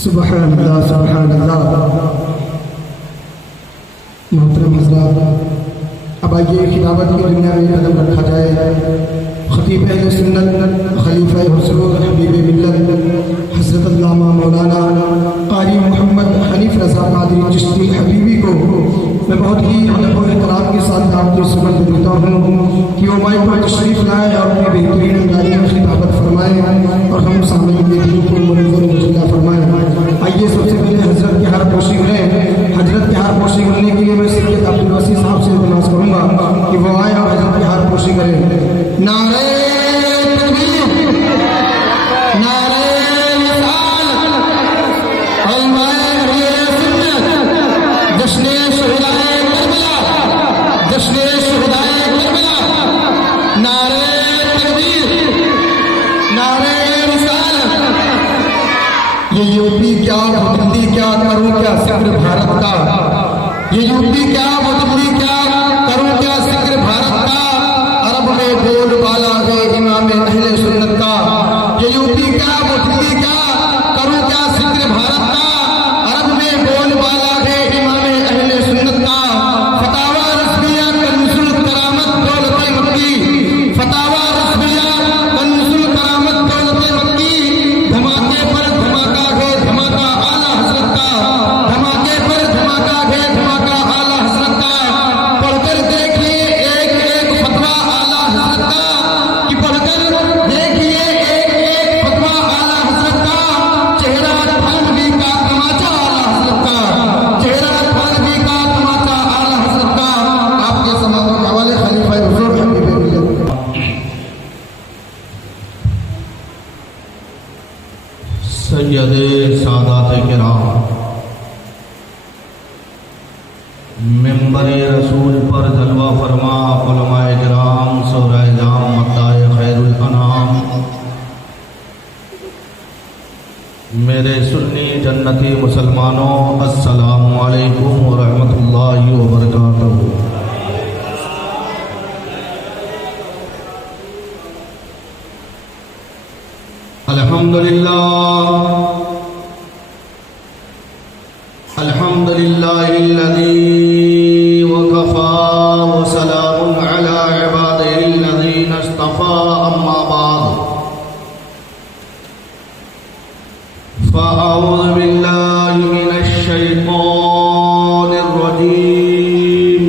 سبحان اللہ سبحان اللہ۔ محترم حضرات، اب آئیے خلافت کی دنیا میں قدم رکھا جائے۔ خطیب اہل سنت، خلیفہ حضور، حبیب ملت حضرت علامہ مولانا قاری محمد حنیف رضا قادری چشتی حبیبی کو میں بہت ہی ادب و احترام کے ساتھ آپ کو سبق دیتا ہوں کہ وہ مائک پر تشریف لائیں اور اپنی بہترین انداز میں خطابت فرمائیں اور ہم سامنے کے دلوں کو منور و مجلہ فرمائیں۔ آئیے سب سے پہلے حضرت کے ہر پوشی کریں۔ حضرت کے ہر پوشی کرنے کے لیے میں سید عبدالوسی صاحب سے التماس کروں گا کہ وہ آئیں اور حضرت کے ہر پوشی کریں۔ نعرہ تکبیر، نعرہ رسالت، علماء اہل سنت، جشن شہدائے کربلا، جشن شہدائے کربلا، نعرہ تکبیر، نعرہ رسالت۔ یہ یو پی کیا وہ دلی کیا، کروں کیا ذکر بھارت کا، یہ یو پی کیا وہ دلی کیا، کروں کیا ذکر بھارت کا، عرب میں بول بالا ہے امام اہل سنت کا۔ یہ یو پی کیا وہ دلی کیا، کروں کیا ذکر بھارت کا، عرب میں بول بالا ہے امام اہل سنت کا۔ فتاوی رسمیہ کنز الکرامت دولت مکی، فتاوی رسمیہ کنز الکرامت دولت مکی، دھماکے پر دھماکہ ہے دھماکہ اعلیٰ حضرت کا، دھماکے پر دھماکہ ہے دھماکہ اعلیٰ حضرت کا۔ پڑھ کر دیکھیے ایک ایک فتویٰ اعلیٰ حضرت کا، کہ پڑھ کر دیکھیے ایک ایک فتویٰ اعلیٰ حضرت کا۔ چہرہ تھانوی کا تماچا اعلیٰ حضرت کا، چہرہ تھانوی کا تماچا اعلیٰ حضرت کا۔ آپ کے سماعتوں کے حوالے خلیفہ حضور حبیب ملت۔ سید سادات کرام، منبر رسول پر جلوہ فرما علماء کرام، شہدائے اعظام، مداح خیر الانام، میرے سنی جنتی مسلمانوں، السلام علیکم ورحمۃ اللہ وبرکاتہ۔ الحمدللہ الذی وکفی وسلام علی عبادہ الذین اصطفی، اما بعد فاعوذ باللہ من الشیطان الرجیم،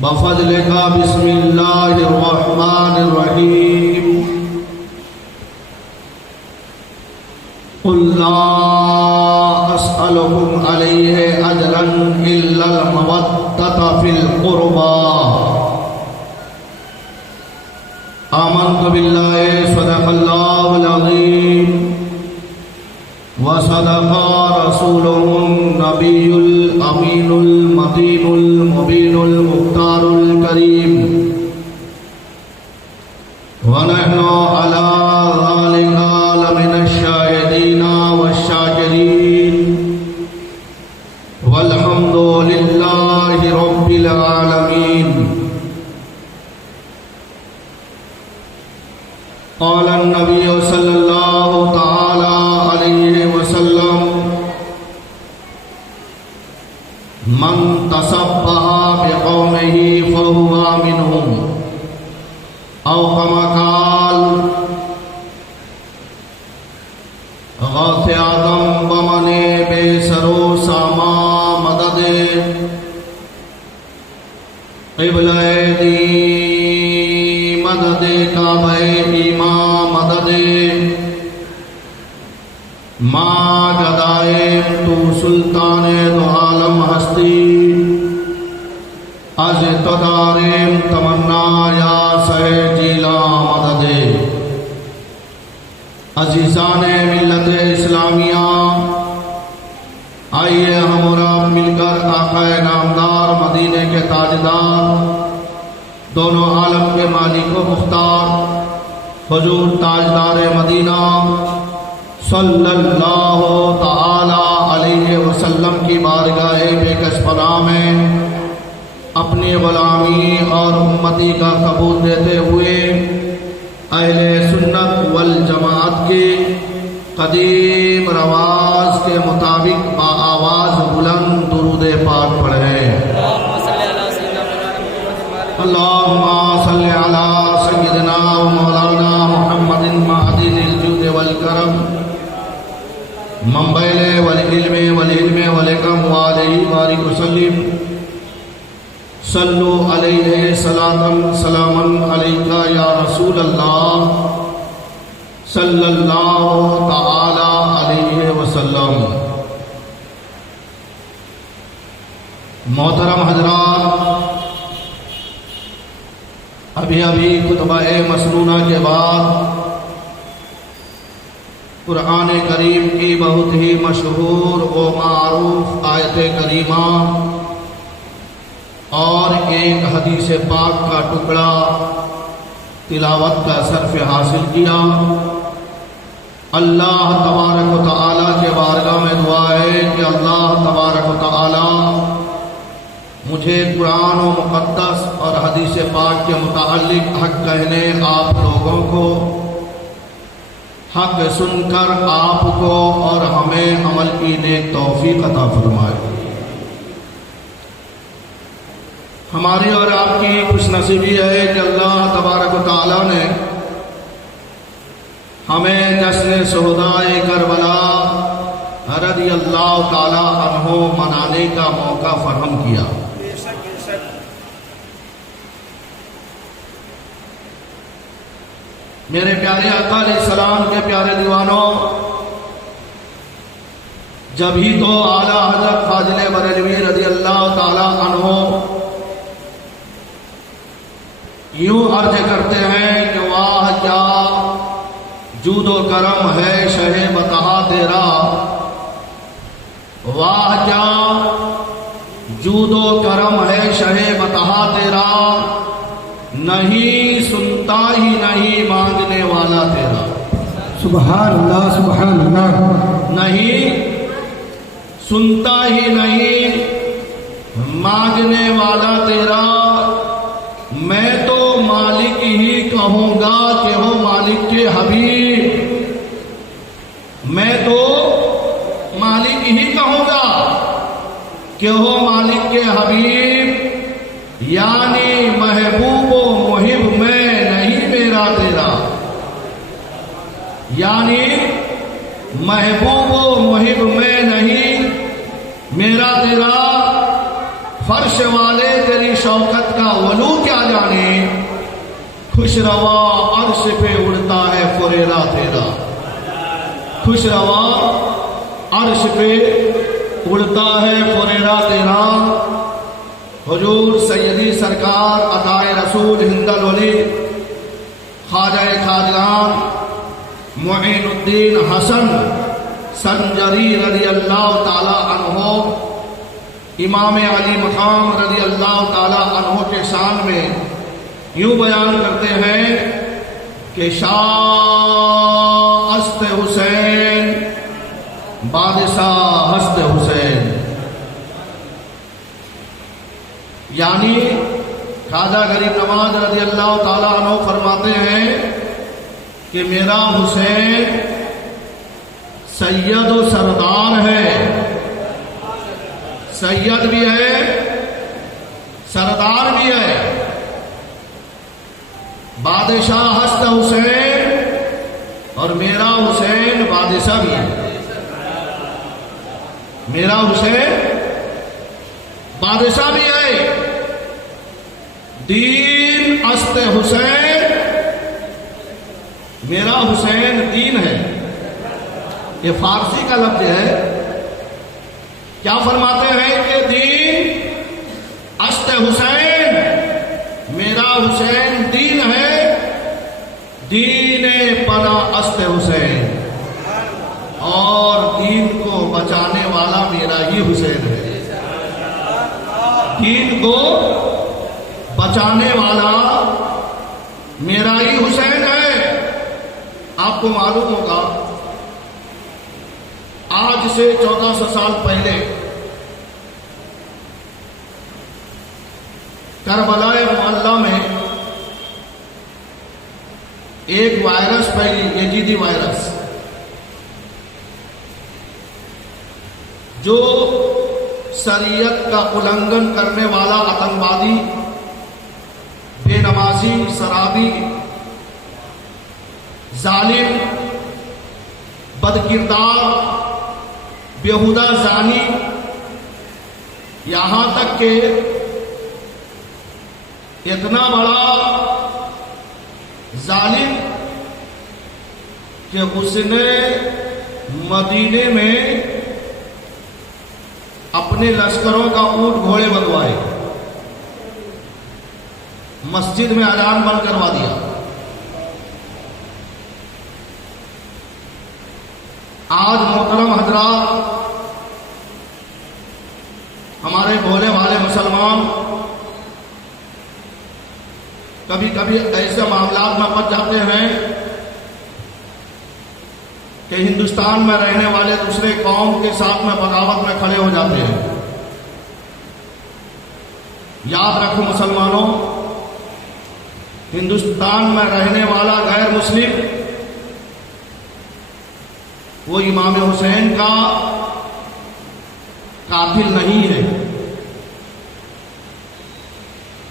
بفضلک بسم اللہ الرحمن الرحیم، قل لا اسألكم علیہ اجرا الا المودۃ فی القربى، آمنت باللہ صدق اللہ العظیم وصدق رسولہ النبی الامین المتین المبین المختار الکریم، ونحن علی ذلک لمن الشاہدین والشاکرین، والحمد للہ رب العالمین۔ قال النبی صلی اللہ تعالی علیہ وسلم، من تشبہ بقومہ فہو منہم، او کما قال، غوث اعظم بمن بے سرو ساما مدد، قبلہ دی مدد، کعبہ ایماں مدد، ماں گدائے تو سلطان دو عالم ہستی، از تداریم تمنا یا سہ جیلا مدد۔ عزیزان ملت اسلامیہ، آئیے ہم اور آپ مل کر آقا نامدار، مدینے کے تاجدار، دونوں عالم کے مالک و مختار، حضور تاجدار مدینہ صلی اللہ تعالی علیہ وسلم کی بارگاہ بے کس پناہ میں اپنی غلامی اور امتی کا ثبوت دیتے ہوئے اہل سنت والجماعت کی قدیم رواج کے مطابق با آواز بلند درود پاک پڑھیں۔ اللہم صلی علی سیدنا و مولانا محمد معدن الجود والکرم منبع والعلم والحکم وعلیہ بارک وسلم صلو علیہ صلاۃ سلاما علیکہ یا رسول اللہ صلی اللہ تعالی علیہ وسلم۔ محترم حضرات، ابھی خطبہ مسنونہ کے بعد قرآن کریم کی بہت ہی مشہور و معروف آیت کریمہ اور ایک حدیث پاک کا ٹکڑا تلاوت کا صرف حاصل کیا۔ اللہ تبارک و تعالیٰ کے بارگاہ میں دعا ہے کہ اللہ تبارک و تعالیٰ مجھے قرآن و مقدس اور حدیث پاک کے متعلق حق کہنے آپ لوگوں کو، حق سن کر آپ کو اور ہمیں عمل کی نیک توفیق عطا فرمائے۔ ہماری اور آپ کی خوش نصیبی ہے کہ اللہ تبارک و تعالیٰ نے ہمیں جشن شہدائے کربلا رضی اللہ تعالیٰ عنہ منانے کا موقع فراہم کیا۔ میرے پیارے آقا علیہ السلام کے پیارے دیوانوں، جب ہی تو اعلیٰ حضرت فاضل بریلوی رضی اللہ تعالیٰ عنہ یوں عرض کرتے ہیں کہ واہ کیا جود و کرم ہے شہ بتہا تیرا، واہ کیا جود و کرم ہے شہ بتہا تیرا، نہیں سنتا ہی نہیں مانگنے والا تیرا۔ سبحان اللہ سبحان اللہ۔ نہیں سنتا ہی نہیں مانگنے والا تیرا، میں تو مالک ہی کہوں گا کہ ہو مالک کے حبیب، میں تو مالک ہی کہوں گا کہ ہو مالک کے حبیب، یعنی محبوب و محب میں نہیں میرا تیرا، یعنی محبوب و محب میں نہیں میرا تیرا، فرش والے تیری شوکت کا ولو کیا جانے، خوش روا عرش پہ اڑتا ہے فریلا تیرا، خوش روا عرش پہ اڑتا ہے فریلا تیرا۔ حضور سیدی سرکار عطائے رسول ہند الولی خواجہ خواجگان معین الدین حسن سنجری رضی اللہ تعالی عنہ، امام علی مقام رضی اللہ تعالی عنہ کے شان میں یوں بیان کرتے ہیں کہ شاہ است حسین بادشاہ ہست حسین، یعنی خواجہ غریب نواز رضی اللہ تعالیٰ عنہ فرماتے ہیں کہ میرا حسین سید و سردار ہے، سید بھی ہے سردار بھی ہے، بادشاہ ہست حسین، اور میرا حسین بادشاہ بھی ہے، میرا حسین بادشاہ بھی ہے۔ دین است حسین، میرا حسین دین ہے، یہ فارسی کا لفظ ہے۔ کیا فرماتے ہیں کہ دین است حسین، میرا حسین دین ہے، دین پناہ است حسین، اور دین کو بچانے والا میرا ہی حسین ہے، دین کو بچانے والا میرا ہی حسین ہے۔ آپ کو معلوم ہوگا آج سے 1400 سال پہلے کربلا معلّہ میں ایک وائرس پھیلی، یزیدی وائرس، جو شریعت کا النگھن کرنے والا آتنکوادی، بے نمازی، شرابی، ظالم، بد کردار، بیہودہ زانی، یہاں تک کہ اتنا بڑا ظالم کہ اس نے مدینے میں اپنے لشکروں کا اونٹ گھوڑے بنوائے، مسجد میں اذان بند کروا دیا۔ آج محترم حضرات، ہمارے بھولے بھالے مسلمان کبھی کبھی ایسے معاملات میں پھنس جاتے ہیں کہ ہندوستان میں رہنے والے دوسرے قوم کے ساتھ میں بغاوت میں کھڑے ہو جاتے ہیں۔ یاد رکھو مسلمانوں، ہندوستان میں رہنے والا غیر مسلم وہ امام حسین کا قاتل نہیں ہے۔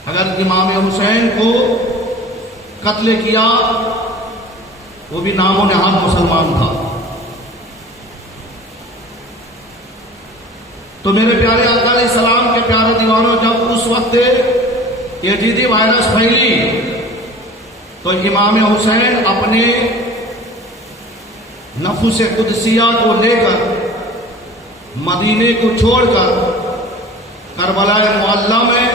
اگر امام حسین کو قتل کیا وہ بھی نام و نہاد مسلمان تھا۔ تو میرے پیارے آقا علیہ السلام کے پیارے دیوانوں، جب اس وقت یزیدی وائرس پھیلی تو امام حسین اپنے نفس قدسیہ کو لے کر مدینے کو چھوڑ کر کربلا معلی میں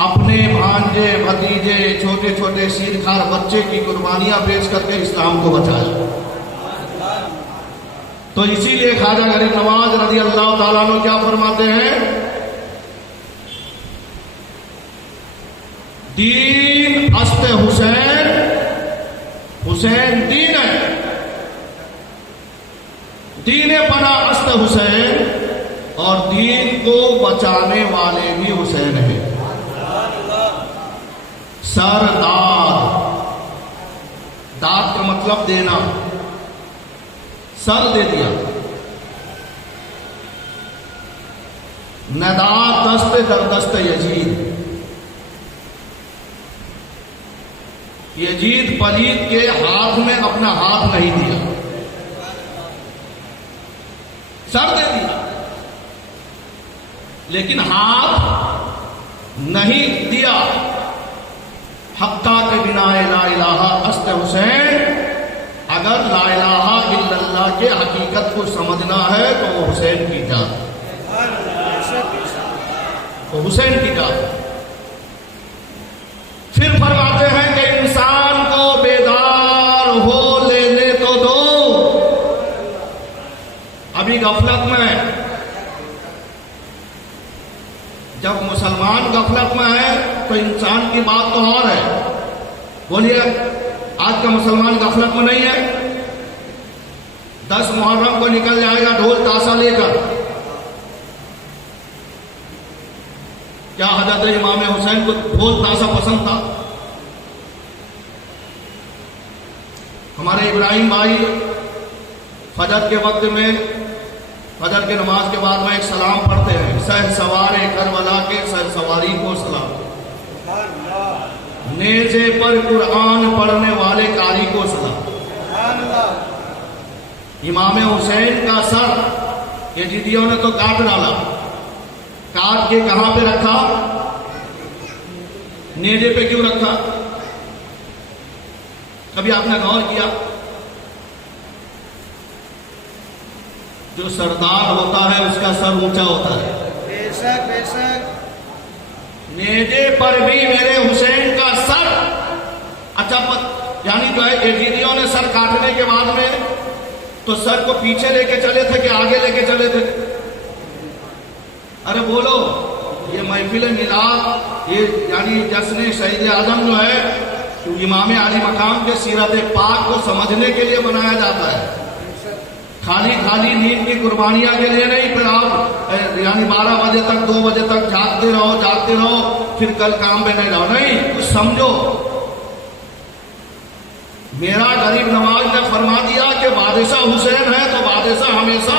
اپنے بھانجے، بھتیجے، چھوٹے چھوٹے شیرخوار بچے کی قربانیاں پیش کر کے اسلام کو بچایا۔ تو اسی لیے خواجہ غریب نواز رضی اللہ تعالیٰ عنہ کیا فرماتے ہیں؟ دین است حسین، حسین دین ہے، دین پناہ است حسین، اور دین کو بچانے والے بھی حسین ہیں۔ سرداد، داد کا مطلب دینا، سر دے دیا۔ نداد دست در دست یزید، یزید پلید کے ہاتھ میں اپنا ہاتھ نہیں دیا، سر دے دیا لیکن ہاتھ نہیں دیا۔ حقا کے بنا لا الہ است حسین، اگر لا الہ الا اللہ کے حقیقت کو سمجھنا ہے تو وہ حسین کی ذات، وہ حسین کی ذات۔ پھر فرماتے ہیں کہ انسان کو بیدار ہو لینے تو دو، ابھی غفلت میں، جب مسلمان غفلت میں ہے تو انسان کی بات تو اور ہے۔ بولیے آج کا مسلمان غفلت میں نہیں ہے؟ 10 محرم کو نکل جائے گا ڈھول تاشا لے کر۔ کیا حضرت امام حسین کو ڈھول تاشا پسند تھا؟ ہمارے ابراہیم بھائی فجر کے وقت میں، فجر کے نماز کے بعد میں ایک سلام پڑھتے ہیں، شہ سوار کربلا کے شہ سواری کو سلام، نیزے پر قرآن پڑھنے والے قاری کو سلام۔ امام حسین کا سر یزیدیوں نے تو کاٹ ڈالا، کاٹ کے کہاں پہ رکھا؟ نیزے پہ کیوں رکھا؟ کبھی آپ نے غور کیا؟ جو سردار ہوتا ہے اس کا سر اونچا ہوتا ہے، بے شک بے شک۔ نیزے پر بھی میرے حسین کا سر اچھا، یعنی جو ہے یزیدیوں نے سر کاٹنے کے بعد میں تو سر کو پیچھے لے کے چلے تھے کہ آگے لے کے چلے تھے؟ ارے بولو، یہ محفل میلاد، یہ یعنی جشن شہید اعظم جو ہے امام علی مقام کے سیرت پاک کو سمجھنے کے لیے منایا جاتا ہے، خالی نیند کی قربانیاں کے لیے نہیں۔ پھر آپ یعنی 12 بجے تک 2 بجے تک جاگتے رہو پھر کل کام پہ نہیں جاؤ، نہیں، کچھ سمجھو۔ میرا غریب نواز نے فرما دیا کہ بادشاہ حسین ہے تو بادشاہ ہمیشہ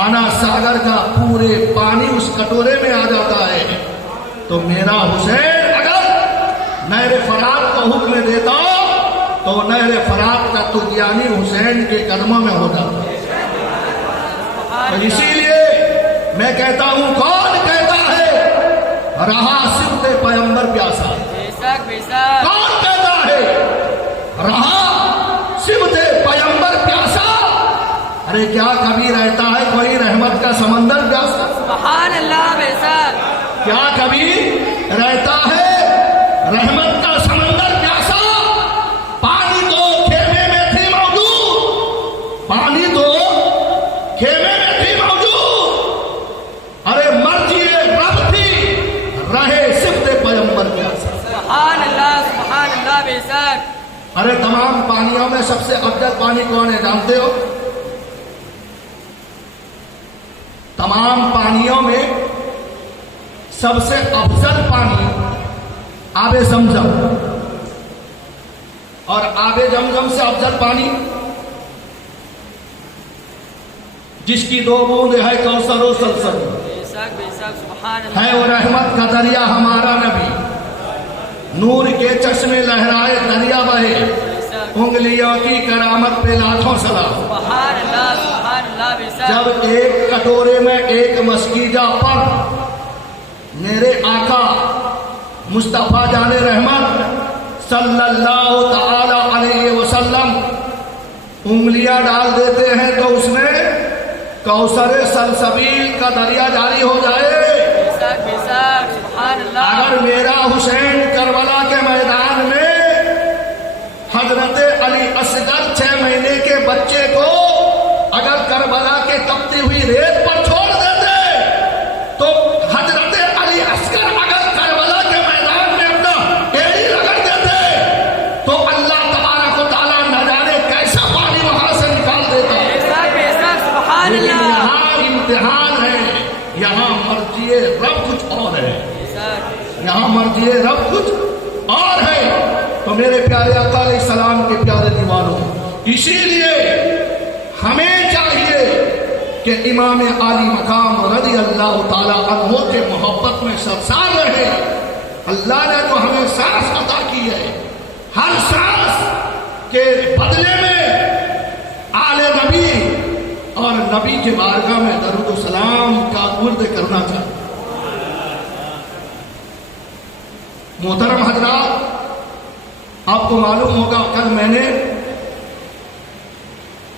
آنا ساگر کا پورے پانی اس کٹورے میں آ جاتا ہے، تو میرا حسین اگر نہر فرات کو حکم دیتا تو نہر فرات کا طغیانی حسین کے قدموں میں ہو جاتا۔ اسی لیے میں کہتا ہوں، کون کہتا ہے رہا صفت پیغمبر پیاسا؟ کون کہتا ہے رہا صفت پیغمبر پیاسا؟ ارے کیا کبھی رہتا ہے کوئی رحمت کا سمندر پیاسا؟ سبحان اللہ بے شک۔ کیا کبھی رہتا ہے رحمت کا سمندر پیاسا؟ پانی تو خیمے میں تھی موجود، پانی تو خیمے میں تھی موجود، ارے مرضی رب تھی، رہے صفت پیغمبر پیاسا۔ سبحان اللہ بے شک۔ ارے تمام پانیوں میں سب سے افضل پانی کون ہے جانتے ہو؟ تمام پانیوں میں سب سے افضل پانی آب زمزم، اور آب زمزم سے افضل پانی جس کی 2 بوند ہے کوثر و سلسل، بے شک سبحان اللہ۔ ہے وہ رحمت کا دریا ہمارا نبی، نور کے چشمے لہرائے دریا بہے، انگلیوں کی کرامت پہ لاکھوں سلام۔ سبحان اللہ بے شک۔ جب ایک کٹورے میں ایک مسکیجہ پر میرے آقا مصطفیٰ جان رحمت صلی اللہ تعالی علیہ وسلم انگلیاں ڈال دیتے ہیں تو اس میں کوثر سلسبیل کا دریا جاری ہو جائے۔ بے شک سبحان اللہ۔ اگر میرا حسین کربلا کے میدان میں حضرت علی اصغر 6 مہینے کے بچے کو اگر کربلا کے تپتی ہوئی ریت پر چھوڑ دیتے تو حضرت علی اصغر اگر کربلا کے میدان میں اپنا ایڑی رگڑ دیتے تو اللہ تبارک و تعالیٰ نہ جانے کیسا پانی وہاں سے نکال دیتا۔ بے شک سبحان لیکن اللہ۔ یہاں امتحان ہے، یہاں مرضی رب کچھ اور ہے، بے شک۔ یہاں مرضی رب کچھ اور ہے۔ تو میرے پیارے آقا علیہ السلام کے پیارے دیوانوں، اسی لیے ہمیں چاہیے کہ امام عالی مقام رضی اللہ تعالیٰ عنہ کے محبت میں سرسار رہے۔ اللہ نے جو ہمیں سانس عطا کی ہے، ہر سانس کے بدلے میں آل نبی اور نبی کے بارگاہ میں درود و سلام کا ورد کرنا چاہیے۔ محترم حضرات، آپ کو معلوم ہوگا کل میں نے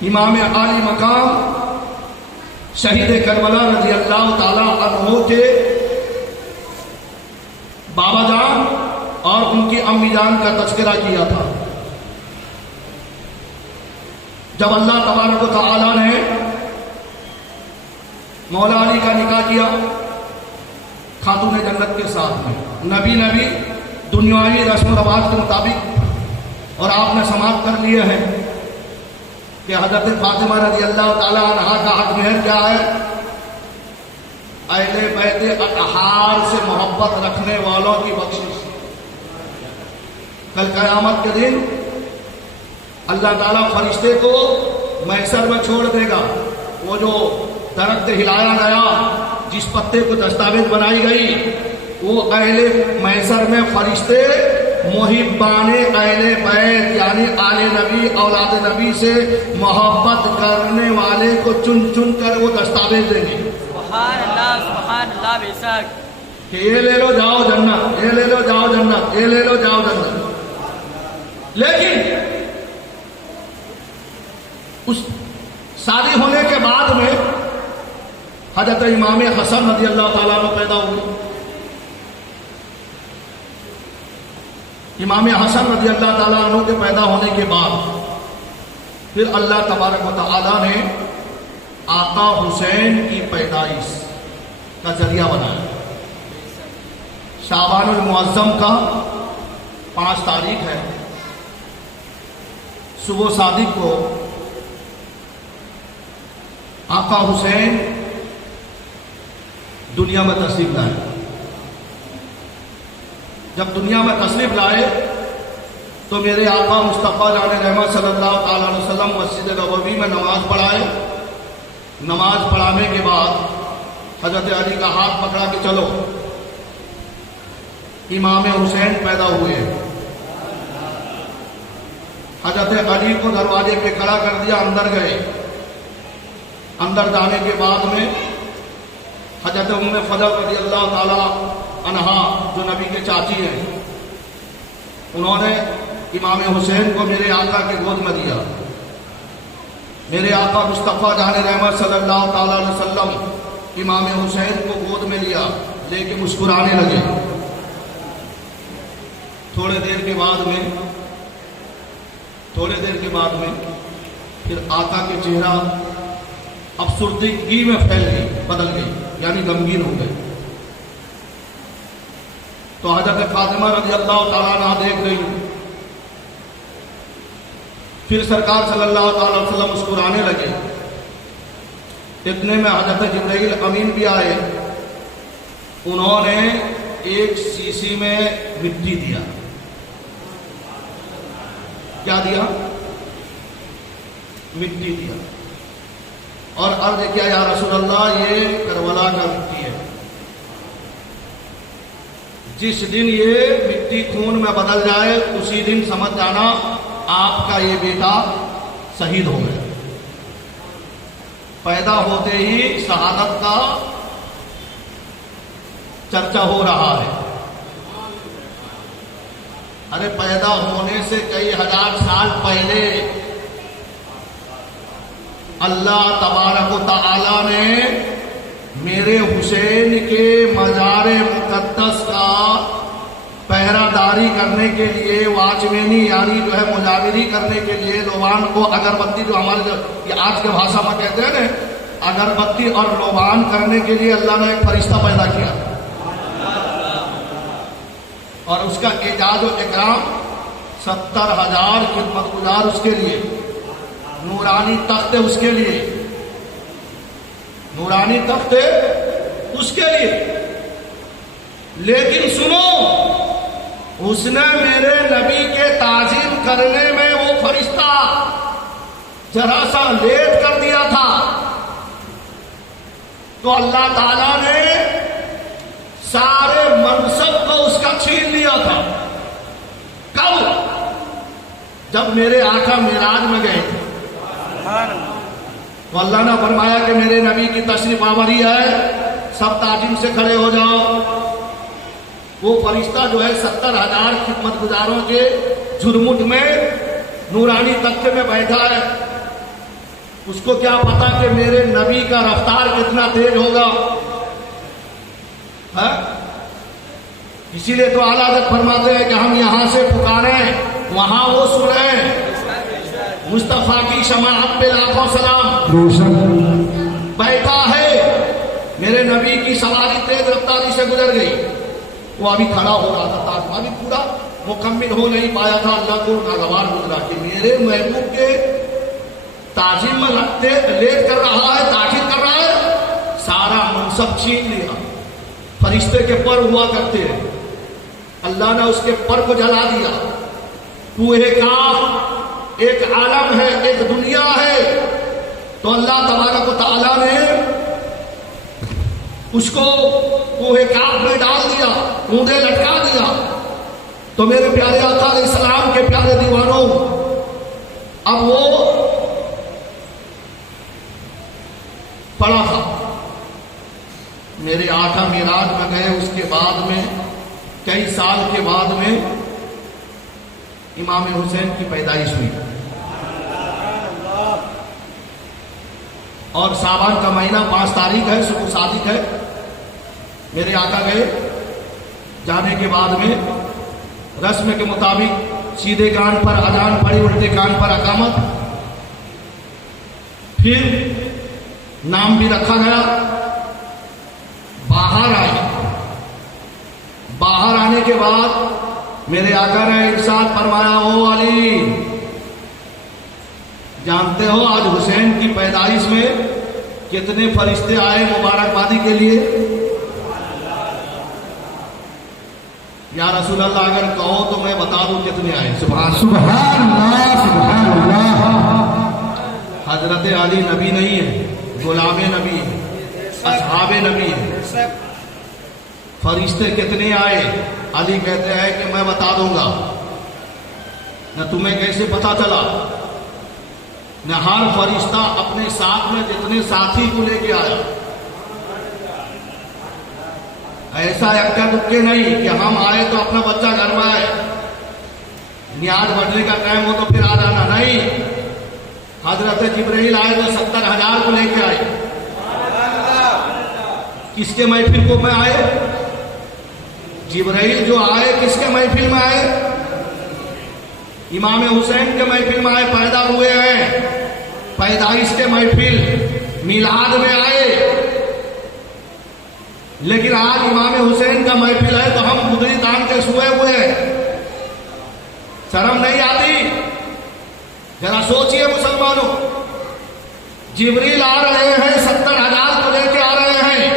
امام عالی مقام شہید کربلا رضی اللہ تعالی عنہ کے بابا جان اور ان کی امی جان کا تذکرہ کیا تھا۔ جب اللہ تبارک و تعالی نے مولا علی کا نکاح کیا خاتون جنت کے ساتھ میں، نبی دنیاوی رسم و رواج کے مطابق، اور آپ نے سماعت کر لیے ہیں کہ حضرت فاطمہ رضی اللہ تعالی عنہا کا حق مہر کیا ہے؟ اہل بیت اطہار سے محبت رکھنے والوں کی بخشش۔ کل قیامت کے دن اللہ تعالیٰ فرشتے کو محشر میں چھوڑ دے گا، وہ جو درخت ہلایا گیا جس پتے کو دستاویز بنائی گئی، وہ اہل محشر میں فرشتے محبان اہل بیت یعنی آل نبی اولاد نبی سے محبت کرنے والے کو چن چن کر وہ دستاویز دیں گے۔ سبحان اللہ بے شک۔ کہ یہ لے لو جاؤ جنت، یہ لے لو جاؤ جنت، یہ لے لو جاؤ جنت۔ لیکن اس شادی ہونے کے بعد میں حضرت امام حسن رضی اللہ تعالیٰ عنہ پیدا ہوئے۔ امام حسن رضی اللہ تعالیٰ عنہ کے پیدا ہونے کے بعد پھر اللہ تبارک و تعالیٰ نے آقا حسین کی پیدائش کا ذریعہ بنایا۔ شعبان المعظم کا 5 تاریخ ہے، صبح صادق کو آقا حسین دنیا میں تشریف لائے۔ جب دنیا میں تشریف لائے تو میرے آقا مصطفیٰ جان رحمت صلی اللہ تعالی علیہ وسلم مسجد نبوی میں نماز پڑھائے، نماز پڑھانے کے بعد حضرت علی کا ہاتھ پکڑا کہ چلو، امام حسین پیدا ہوئے۔ حضرت علی کو دروازے پہ کھڑا کر دیا، اندر گئے۔ اندر جانے کے بعد میں حضرت ام فضل رضی اللہ تعالی عنہا جو نبی کے چاچی ہیں، انہوں نے امام حسین کو میرے آقا کے گود میں دیا۔ میرے آقا مصطفیٰ جان رحمت صلی اللہ تعالی علیہ وسلم امام حسین کو گود میں لیا، لے کے مسکرانے لگے۔ تھوڑے دیر کے بعد میں پھر آقا کے چہرہ افسردگی میں پھیل گئی، بدل گئی، یعنی غمگین ہو گئے۔ تو حضرت فاطمہ رضی اللہ تعالیٰ عنہ دیکھ رہی ہوں۔ پھر سرکار صلی اللہ تعالی وسلم مسکرانے لگے۔ اتنے میں حضرت جبرائیل امین بھی آئے، انہوں نے ایک سیسی میں مٹی دیا۔ کیا دیا؟ مٹی دیا، اور عرض کیا یا رسول اللہ یہ کربلا کا مٹی ہے، جس دن یہ مٹی خون میں بدل جائے اسی دن سمجھ جانا آپ کا یہ بیٹا شہید ہو گیا۔ پیدا ہوتے ہی شہادت کا چرچا ہو رہا ہے۔ ارے پیدا ہونے سے کئی ہزار سال پہلے اللہ تبارک و تعالی نے میرے حسین کے مزار مقدس کا پہرہ داری کرنے کے لیے، واچمینی یعنی جو ہے مجاوری کرنے کے لیے، لوبان کو اگربتی جو ہمارے یہ آج کے بھاشا میں کہتے ہیں نا، اگربتی اور لوبان کرنے کے لیے اللہ نے ایک فرشتہ پیدا کیا، اور اس کا اعزاز و اکرام 70,000 خدمت گزار اس کے لیے، نورانی تخت اس کے لیے، نورانی تخت اس کے لیے۔ لیکن سنو، اس نے میرے نبی کے تعظیم کرنے میں وہ فرشتہ ذرا سا لیٹ کر دیا تھا، تو اللہ تعالیٰ نے سارے منصب کو اس کا چھین لیا تھا۔ کب؟ جب میرے آقا معراج میں گئے تھے، تو اللہ نے فرمایا کہ میرے نبی کی تشریف آوری ہے، سب تعظیم سے کھڑے ہو جاؤ۔ وہ فرشتہ جو ہے 70,000 خدمت گزاروں کے جھرمٹ میں نورانی تخت میں بیٹھا ہے۔ اس کو کیا پتا کہ میرے نبی کا رفتار کتنا تیز ہوگا؟ اسی لیے تو اعلیٰ حضرت فرماتے ہیں کہ ہم یہاں سے پکاریں وہاں وہ سنیں، مصطفیٰ کی شماعت پہ لاکھوں سلام۔ بیٹھا ہے، میرے نبی کی سواری تیز رفتاری سے گزر گئی، وہ ابھی کھڑا ہو رہا تھا، تاج ابھی پورا مکمل ہو نہیں پایا تھا، اللہ کو ناگوار گزرا کہ میرے محبوب کے تعظیم میں لگتے لیٹ کر رہا ہے، تاخیر کر رہا ہے، سارا منصب چھین لیا۔ فرشتے کے پر ہوا کرتے ہیں، اللہ نے اس کے پر کو جلا دیا۔ کوہ کاف ایک عالم ہے، ایک دنیا ہے، تو اللہ تبارک و تعالیٰ نے اس کو کوہ کاف میں ڈال دیا، اونڈے لٹکا دیا۔ تو میرے پیارے آقا علیہ السلام کے پیارے دیوانوں، اب وہ پڑا تھا، میرے آقا معراج میں گئے، اس کے بعد میں کئی سال کے بعد میں امام حسین کی پیدائش ہوئی، اور شعبان کا مہینہ 5 تاریخ ہے، صبح صادق ہے۔ میرے آقا گئے، جانے کے بعد میں رسم کے مطابق سیدھے کان پر اذان پڑی، الٹے کان پر اقامت، پھر نام بھی رکھا گیا۔ باہر آئے، باہر آنے کے بعد میرے آقا نے ارشاد فرمایا، او علی، جانتے ہو آج حسین کی پیدائش میں کتنے فرشتے آئے مبارکبادی کے لیے؟ یا رسول اللہ اگر کہو تو میں بتا دوں کتنے آئے؟ سبحان اللہ، سبحان اللہ۔ حضرت علی نبی نہیں ہے، غلام نبی ہے، اصحاب نبی ہے۔ فرشتے کتنے آئے؟ علی کہتے ہیں کہ میں بتا دوں گا، نہ تمہیں کیسے پتا چلا؟ نہ ہر فرشتہ اپنے ساتھ میں جتنے ساتھی کو لے کے آیا، ایسا اکا دکے نہیں کہ ہم آئے تو اپنا بچہ گھر میں آئے، نیاز بڑھنے کا ٹائم ہو تو پھر آ جانا، نہیں۔ حضرت جبرائیل آئے تو 70,000 کو لے کے آئے۔ کس کے محفل کو میں آئے؟ جبرائیل جو آئے کس کے محفل میں آئے؟ امام حسین کے محفل میں آئے، پیدا ہوئے ہیں، پیدائش کے محفل میلاد میں آئے۔ لیکن آج امام حسین کا محفل ہے تو ہم گدری تان کے سوئے ہوئے ہیں، شرم نہیں آتی؟ ذرا سوچئے مسلمانوں، جبریل آ رہے ہیں 70,000 کو لے کے آ رہے ہیں،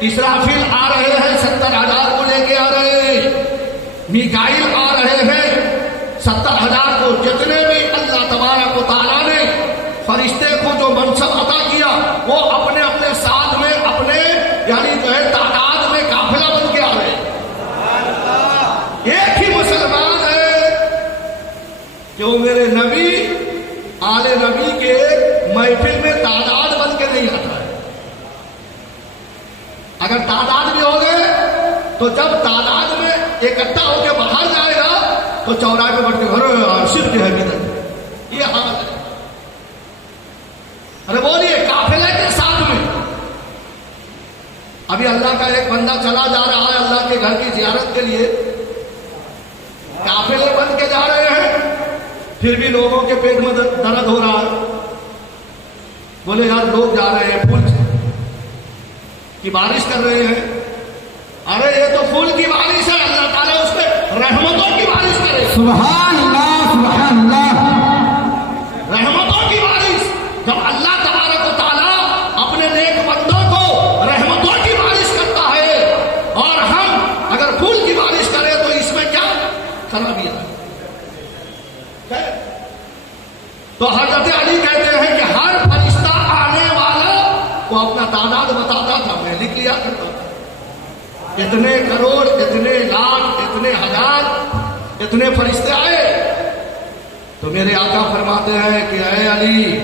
اسرافیل آ رہے ہیں 70,000 کو لے کے آ رہے ہیں، میکائیل آ رہے ہیں 70,000 کو۔ جتنے بھی اللہ تبارک و تعالیٰ نے فرشتے کو جو منصب عطا کیا وہ اپنے اپنے ساتھ میں اپنے یعنی جو ہے تعداد میں قافلہ بن کے آ رہے ہیں۔ ایک ہی مسلمان ہے کہ وہ میرے نبی آل نبی کے محفل میں تعداد بن کے نہیں آتا ہے۔ اگر تعداد بھی ہو گئے تو جب تعداد میں اکٹھا ہو کے باہر جائے گا تو چوراہے پہ بڑھ کے صرف ہے میرے، یہ حال ہے۔ ارے بولیے قافلے کے ساتھ میں۔ ابھی اللہ کا ایک بندہ چلا جا رہا ہے اللہ کے گھر کی زیارت کے لیے، قافلے بن کے جا رہے ہیں، پھر بھی لوگوں کے پیٹ میں درد ہو رہا ہے۔ بولے یار لوگ جا رہے ہیں پھول کی بارش کر رہے ہیں، ارے یہ تو پھول کی بارش ہے، اللہ تعالیٰ اس پہ رحمتوں کی بارش کرے۔ سبحان اللہ، سبحان اللہ۔ رحمتوں کی بارش، جب اللہ تبارک و تعالیٰ اپنے نیک بندوں کو رحمتوں کی بارش کرتا ہے اور ہم اگر پھول کی بارش کریں تو اس میں کیا خرابی ہے؟ تو حضرت علی کہتے ہیں کہ ہر فرشتہ آنے والا کو اپنا تعداد بتاتا تھا، میں لکھ لیا کرتا تھا، اتنے کروڑ، اتنے لاکھ، اتنے ہزار، اتنے فرشتے آئے۔ تو میرے آقا فرماتے ہیں کہ اے علی،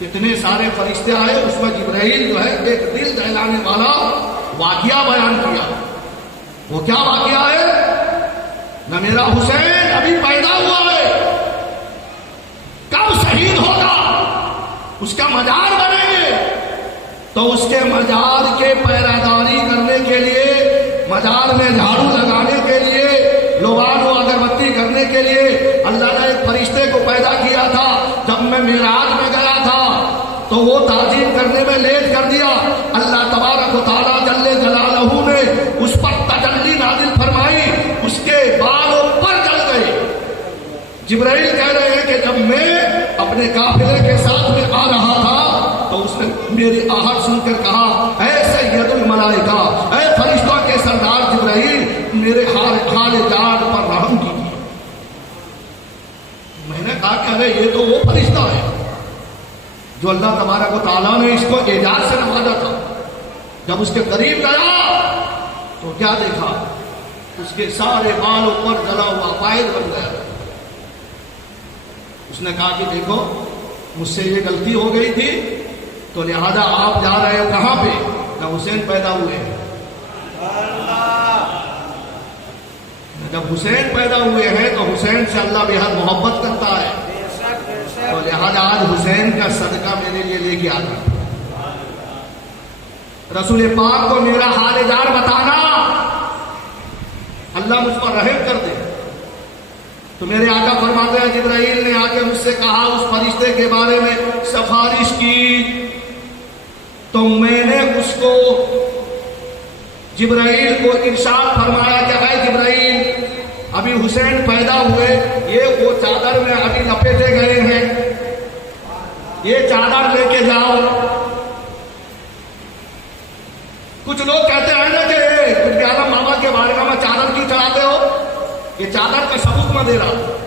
اتنے سارے فرشتے آئے، اس میں جبرائیل جو ہے ایک دل دہلانے والا واقعہ بیان کیا۔ وہ کیا واقعہ ہے؟ نہ میرا حسین ابھی پیدا ہوا ہے، کب شہید ہوگا، اس کا مزار بنیں گے، تو اس کے مزار کے پہراداری کرنے کے لیے، مزار میں جھاڑو لگانے کے لیے، لوبان و اگربتی کرنے کے لیے اللہ نے ایک فرشتے کو پیدا کیا تھا۔ جب میں معراج میں گیا تھا تو وہ تعظیم کرنے میں لیٹ کر دیا، اللہ تبارک و تعالیٰ جل جلالہ نے اس پر تجلی نازل فرمائی، اس کے بال پر جل گئے۔ جبرائیل کہہ رہے ہیں کہ جب میں اپنے قافلے کے ساتھ میں آ رہا تھا تو اس نے میری آہٹ سن کر کہا، اے سید الملائکہ، اے فرشتوں کے سردار جبرائیل، میرے حال جان پر رحم کیجیے۔ میں نے کہا کہ ارے یہ تو وہ فرشتہ ہے جو اللہ تبارک و تعالیٰ نے اس کو اعجاز سے نوازا تھا۔ جب اس کے قریب گیا تو کیا دیکھا؟ اس کے سارے بال اوپر جلا ہوا قائد بن گیا۔ اس نے کہا کہ دیکھو مجھ سے یہ غلطی ہو گئی تھی تو لہذا آپ جا رہے ہیں کہاں پہ؟ نہ حسین پیدا ہوئے ہیں۔ جب حسین پیدا ہوئے ہیں تو حسین سے اللہ بہت محبت کرتا ہے، تو لہذا آج حسین کا صدقہ میرے لیے لے کے آتا۔ رسول پاک کو میرا حال جار بتانا، اللہ مجھ پر رحم کر دے۔ تو میرے آقا فرماتے ہیں جبرائیل نے آ کے مجھ سے کہا، اس فرشتے کے بارے میں سفارش کی، تو میں نے اس کو جبرائیل کو ارشاد فرمایا کہ اے جبرائیل، ابھی حسین پیدا ہوئے، یہ وہ چادر میں ابھی لپیٹے گئے ہیں، یہ چادر لے کے جاؤ۔ کچھ لوگ کہتے ہیں نا کہ کچھ عالم بابا کے بارے میں چادر کی چڑھاتے ہو، یہ چادر کا ثبوت میں دے رہا ہوں۔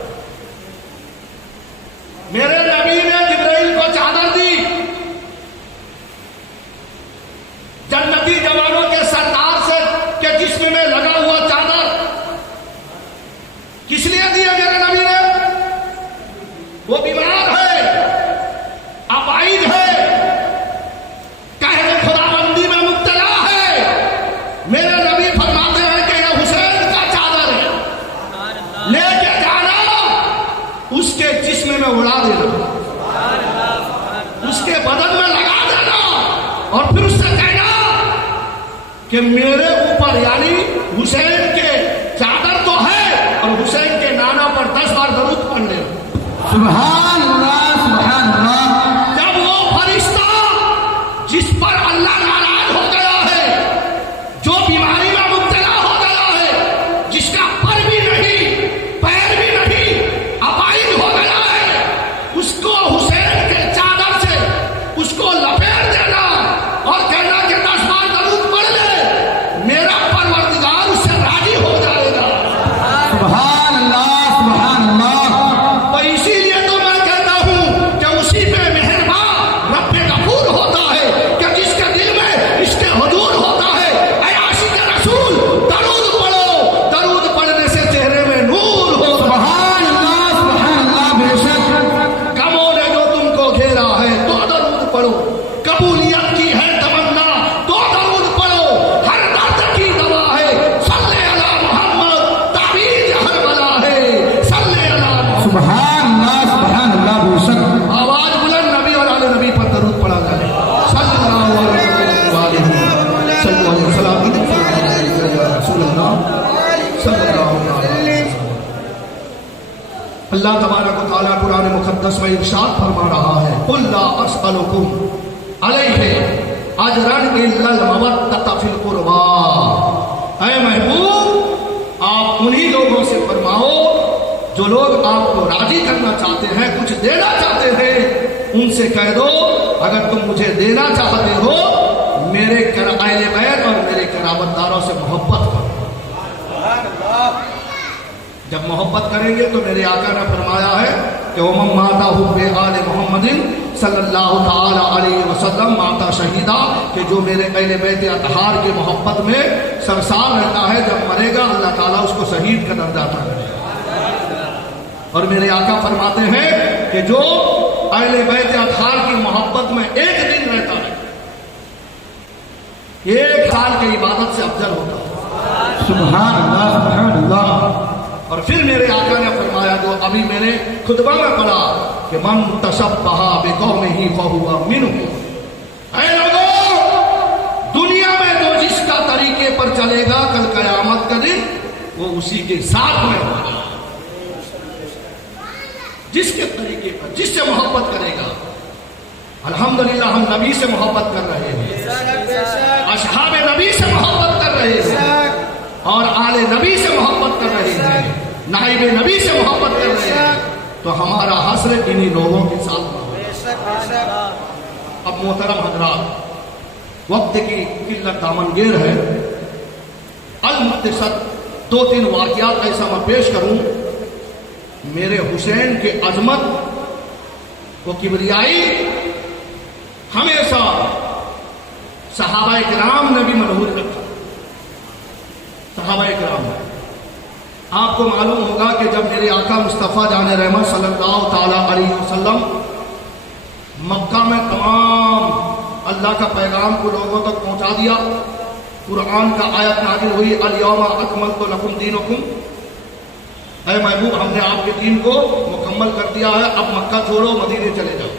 میرے نبی نے جبرائیل کو چادر دی، جسم میں اڑا دینا، اس کے بدن میں لگا دینا، اور پھر اس سے کہنا کہ میرے اوپر یعنی حسین کے چادر تو ہے، اور حسین کے نانا پر 10 بار درود پڑھ لینا۔ سبحان اللہ سبحان اللہ۔ جب وہ فرشتہ جس پر اللہ ناراض ہو گیا ہے، جو بیماری میں مبتلا ہو گیا ہے، جس کا پر بھی نہیں پیر بھی نہیں ابائد ہو گیا ہے، اس کو حسین کے چادر سے اس کو لپیٹ دینا اور کہنا کہ 10 بار درود پڑھ لے، میرا پروردگار اس سے راضی ہو جائے گا۔ سبحان اللہ سبحان اللہ۔ تو اسی لیے تو میں کہتا ہوں کہ اسی پہ مہربان رب غفور ہوتا ہے کہ جس کے دل میں اس کے حضور ہوتا ہے۔ اے عاشق رسول درود پڑھو، درود پڑھنے سے چہرے میں نور ہو۔ سبحان اللہ سبحان اللہ۔ بے شک غموں نے جو تم کو گھیرا ہے تو درود پڑھو، قبولیت کی ہے تمنا تو درود پڑھو، ہر درد کی دوا ہے صلی علی محمد، تعویذ ہر بلا ہے صلی علی محمد۔ سبحان اللہ سبحان اللہ۔ بے شک آواز بلند نبی اور آل نبی پر درود پڑھا جائے صلی اللہ علیہ وسلم۔ رسول اللہ صلی اللہ علیہ وسلم۔ اللہ تبارک و تعالیٰ قرآن مقدس میں ارشاد فرما رہا ہے قل لا اسألکم علیہ اجرا الا المودۃ فی القربى۔ اے محبوب آپ انہی لوگوں سے فرماؤ جو لوگ آپ کو راضی کرنا چاہتے ہیں، کچھ دینا چاہتے ہیں، ان سے کہہ دو اگر تم مجھے دینا چاہتے ہو میرے اہل بیت اور میرے قرابت داروں سے محبت کرو۔ جب محبت کریں گے تو میرے آقا نے فرمایا ہے کہ ومن ماتا حب آل محمد صلی اللہ تعالی علیہ وسلم ماتا شہیدہ، کہ جو میرے اہل بیت اطہار کی محبت میں سرسار رہتا ہے جب مرے گا اللہ تعالیٰ اس کو شہید کا درجہ عطا کرے گا۔ اور میرے آقا فرماتے ہیں کہ جو اہل بیت اطہار کی محبت میں ایک دن رہتا ہے 1 سال کی عبادت سے افضل ہوتا ہے۔ سبحان اللہ سبحان اللہ۔ اور پھر میرے آقا نے فرمایا جو ابھی میں نے خطبہ میں پڑھا کہ من تشبہ بقومہ فہو منہ۔ اے لوگوں، دنیا میں جو جس کا طریقے پر چلے گا کل قیامت کا دن وہ اسی کے ساتھ میں ہوگا۔ جس کے طریقے پر جس سے محبت کرے گا، الحمدللہ ہم نبی سے محبت کر رہے ہیں، اصحاب نبی سے محبت کر رہے ہیں، اور آل نبی سے محبت کر رہے ہیں، نائب نبی سے محبت کر رہے ہیں، تو ہمارا حسر انہی لوگوں کے ساتھ ہوگا۔ اب محترم حضرات، وقت کی قلت دامنگیر ہے، المختصر 2-3 واقعات ایسا میں پیش کروں۔ میرے حسین کے عظمت و کبریائی ہمیشہ صحابہ کرام نے بھی منہور رکھا۔ صحابہ کرام آپ کو معلوم ہوگا کہ جب میرے آقا مصطفیٰ جان رحمت صلی اللہ تعالی علیہ وسلم مکہ میں تمام اللہ کا پیغام کو لوگوں تک پہنچا دیا، قرآن کا آیت نازل ہوئی الیوم اکملت لکم دینکم، اے محبوب ہم نے آپ کے دین کو مکمل کر دیا ہے، اب مکہ چھوڑو مدینے چلے جاؤ۔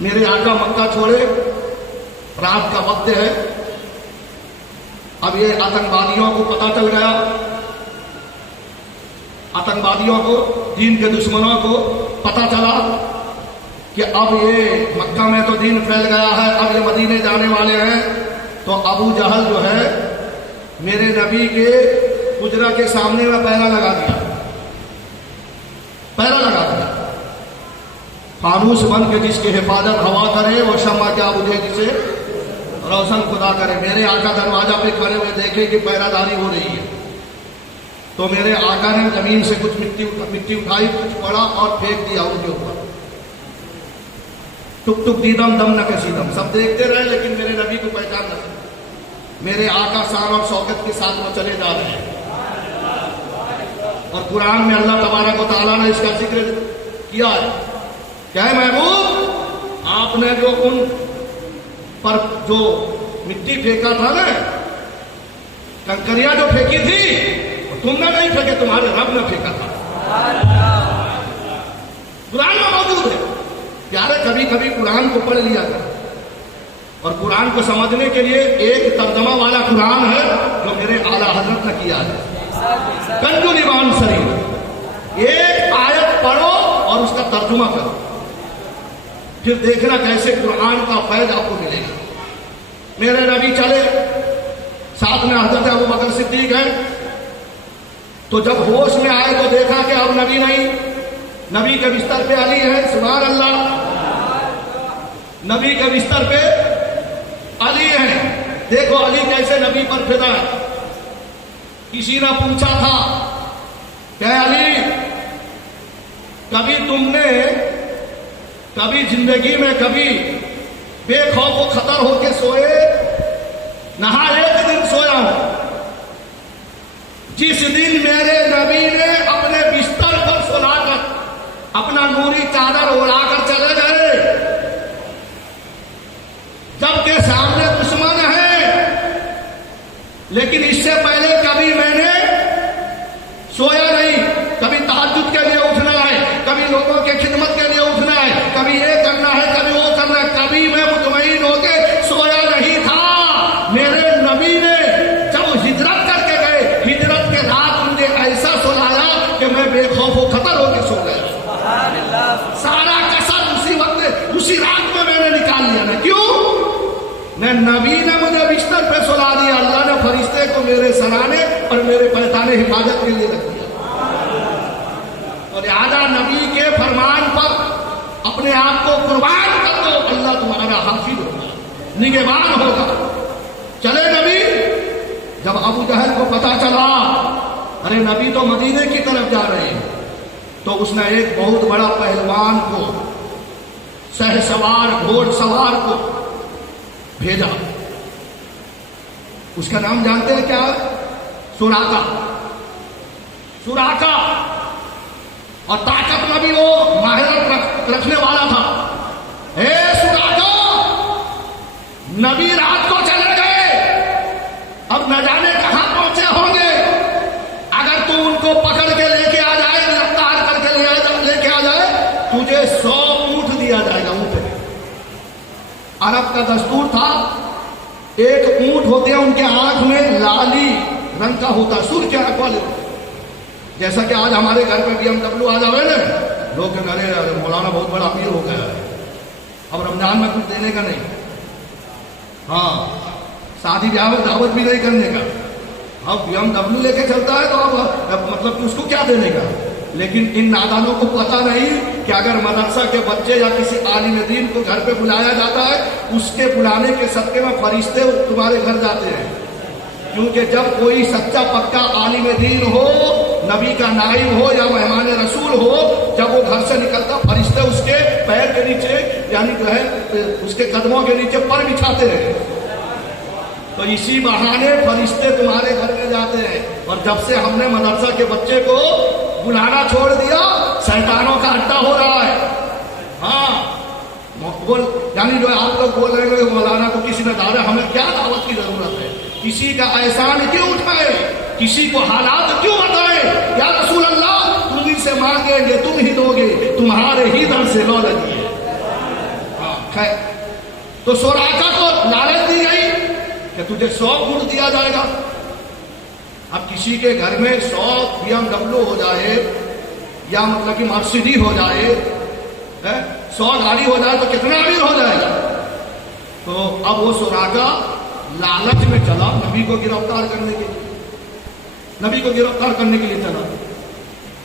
میرے آقا مکہ چھوڑے، رات کا وقت ہے، اب یہ آتنکوادیوں کو پتہ چل گیا، آتنکوادیوں کو، دین کے دشمنوں کو پتہ چلا کہ اب یہ مکہ میں تو دین پھیل گیا ہے، اب یہ مدینے جانے والے ہیں، تو ابو جہل جو ہے میرے نبی کے حجرہ کے سامنے میں پہرا لگا دیا، فانوس بن کے جس کی حفاظت ہوا کرے وہ شمع کیا بجھے جسے روشن خدا کرے۔ میرے آقا دروازہ پہ کھڑے ہوئے دیکھے کہ پہرا داری ہو رہی ہے، تو میرے آقا نے زمین سے کچھ مٹی اٹھائی، کچھ پڑا اور پھینک دیا ان کے اوپر۔ ٹک ٹک دیدم دم نہ کسیدم، سب دیکھتے رہے لیکن میرے نبی کو پہچان نہ سکے۔ میرے آقا شان اور شوکت کے ساتھ وہ چلے جا رہے ہیں، اور قرآن میں اللہ تبارک و تعالیٰ نے اس کا ذکر کیا ہے کہ اے محبوب آپ نے جو ان پر جو مٹی پھینکا تھا نا، کنکریاں جو پھینکی تھی تم نے نہیں پھینکے، تمہارے رب نے پھینکا تھا۔ کبھی کبھی قرآن کو پڑھ لیا کریں، اور قرآن کو سمجھنے کے لیے ایک ترجمہ والا قرآن ہے جو میرے اعلیٰ حضرت نے کیا ہے، کنز الایمان شریف، ایک آیت پڑھو اور اس کا ترجمہ کرو، پھر دیکھنا کیسے قرآن کا فیض آپ کو ملے گا۔ میرے نبی چلے، ساتھ میں حضرت ابوبکر صدیق ہیں، تو جب ہوش میں آئے تو دیکھا کہ اب نبی نہیں، نبی کے بستر پہ علی ہے، سبحان اللہ، نبی کے بستر پہ علی ہے، دیکھو علی کیسے نبی پر فدا ہے۔ کسی نے پوچھا تھا کہ علی کبھی تم نے کبھی زندگی میں کبھی بے خوف و خطر ہو کے سوئے؟ نہا ایک دن سویا ہوں، جس دن میرے نبی نے اپنے بستر پر سلا کر اپنا نوری چادر اڑا کر چلے گئے، جبکہ سامنے دشمن ہے، لیکن اس سے پہلے کبھی میں نے سویا نہیں، کبھی تہجد کے لیے اٹھنا ہے، کبھی لوگوں کی خدمت کے لیے اٹھنا ہے، کبھی یہ کرنا ہے، کبھی وہ کرنا ہے، کبھی میں مطمئن ہو کے سویا نہیں تھا۔ میرے نبی نے جب ہجرت کر کے گئے، ہجرت کے رات مجھے ایسا سلایا کہ میں بے خوف و خطر ہو کے سو گیا، سارا کسر اسی وقت اسی رات میں نے نکال لیا۔ نا کیوں؟ نبی نے مجھے بستر پہ سلا دیا، اللہ نے فرشتے کو میرے سرانے اور میرے پیتانے حفاظت کے لیے رکھ دیا، اور لہٰذا نبی کے فرمان پر اپنے آپ کو قربان کر دو، اللہ تمہارا حافظ ہوگا، نگہبان ہوگا۔ چلے نبی، جب ابو جہل کو پتا چلا ارے نبی تو مدینے کی طرف جا رہے ہیں، تو اس نے ایک بہت بڑا پہلوان کو، سہ سوار گھوڑ سوار کو بھیجا۔ اس کا نام جانتے ہیں کیا؟ سراقہ، سراقہ، اور طاقت میں بھی وہ ماہر رکھنے والا تھا۔ اے سراقہ، نبی رات کو چلے گئے، اب نہ جانے کہاں پہنچے ہوں گے، اگر تو ان کو پکڑ کے لے کے آ جائے، گرفتار کر کے لے کے آ جائے، تجھے 100 اونٹ دیا جائے گا۔ اونٹ عرب کا دستور تھا، ایک اونٹ ہوتے ہیں ان کے آنکھ میں لالی رنگ کا ہوتا، سر کے آنکھ والے، جیسا کہ آج ہمارے گھر پہ BMW آ جاوے نا، لوگ کہہ رہے ہیں مولانا بہت بڑا امیر ہو گیا ہے، اب رمضان میں کچھ دینے کا نہیں، ہاں شادی بیاہ میں دعوت بھی نہیں کرنے کا، اب BMW لے کے چلتا ہے تو اب مطلب اس کو کیا دینے کا۔ لیکن ان نادانوں کو پتہ نہیں کہ اگر مدرسہ کے بچے یا کسی عالم دین کو گھر پہ بلایا جاتا ہے، اس کے بلانے کے صدقے میں فرشتے تمہارے گھر جاتے ہیں، کیونکہ جب کوئی سچا پکا عالم دین ہو، نبی کا نائب ہو یا مہمان رسول ہو، جب وہ گھر سے نکلتا فرشتے اس کے پیر کے نیچے یعنی جو ہے اس کے قدموں کے نیچے پر بچھاتے رہے، تو اسی بہانے فرشتے تمہارے گھر میں جاتے ہیں۔ اور جب سے ہم نے مدرسہ کے بچے کو بلانا چھوڑ دیا، شیطانوں کا اڈا ہو رہا ہے۔ ہاں یعنی جو آپ لوگ بول رہے ہیں مولانا کو کسی نے ڈالا، ہمیں کیا دعوت کی ضرورت ہے؟ کسی کا احسان کیوں اٹھائے، کسی کو حالات کیوں بتائے؟ یا رسول اللہ تم ہی سے مانگیں گے تم ہی دو گے، تمہارے ہی در سے لو لگی ہے۔ ہاں خیر، تو سراقہ کو لالچ دی گئی کہ تجھے 100 اونٹ دیا جائے گا۔ اب کسی کے گھر میں 100 BMW ہو جائے یا مطلب کہ مرسیڈی ہو جائے، 100 گاڑی ہو جائے تو کتنا امیر ہو جائے گا؟ تو اب وہ سراقہ لالچ میں چلا نبی کو گرفتار کرنے کے لیے، نبی کو گرفتار کرنے کے لیے چلا۔